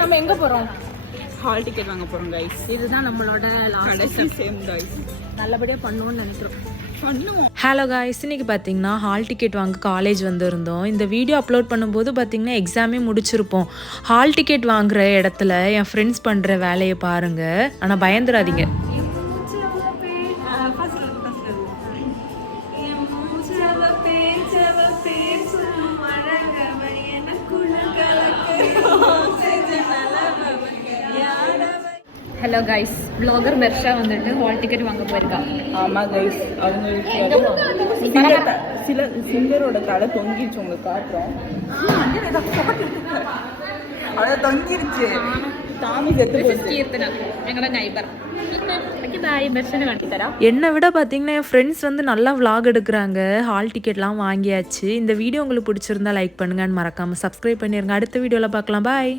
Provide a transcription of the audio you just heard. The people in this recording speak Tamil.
நம்ம எங்க போறோம்? ஹால் டிக்கெட் வாங்க போறோம் கைஸ். இதுதான் நம்மளோட கடைசி சேம் கைஸ். நல்லபடியா பண்ணுவோம்னு நினைக்கிறோம். ஹலோ காய்ஸ், இன்னைக்கு பார்த்தீங்கன்னா ஹால் டிக்கெட் வாங்க காலேஜ் வந்திருந்தோம். இந்த வீடியோ அப்லோட் பண்ணும்போது பார்த்தீங்கன்னா எக்ஸாமே முடிச்சிருப்போம். ஹால் டிக்கெட் வாங்குற இடத்துல என் ஃப்ரெண்ட்ஸ் பண்ணுற வேலையை பாருங்கள். ஆனால் பயந்துடாதீங்க. ஹலோ கைஸ், vlogger பெர்ஷா வந்துட்டு ஹால் டிக்கெட் வாங்க போயிருக்கா. ஆமா கைஸ், அவங்க சில சிங்கரோட தலை தொங்கிருச்சு, உங்களுக்கு காட்டுறோம். அத தொங்கிருச்சு. தாமி செத்து போச்சு. எங்களோட நைபர். என்னை விட பார்த்தீங்கன்னா என் ஃப்ரெண்ட்ஸ் வந்து நல்லா vlog எடுக்கிறாங்க. ஹால் டிக்கெட்லாம் வாங்கியாச்சு. இந்த வீடியோ உங்களுக்கு பிடிச்சிருந்தா லைக் பண்ணுங்கன்னு மறக்காமல் சப்ஸ்கிரைப் பண்ணிடுங்க. அடுத்த வீடியோவில் பார்க்கலாம். பாய்.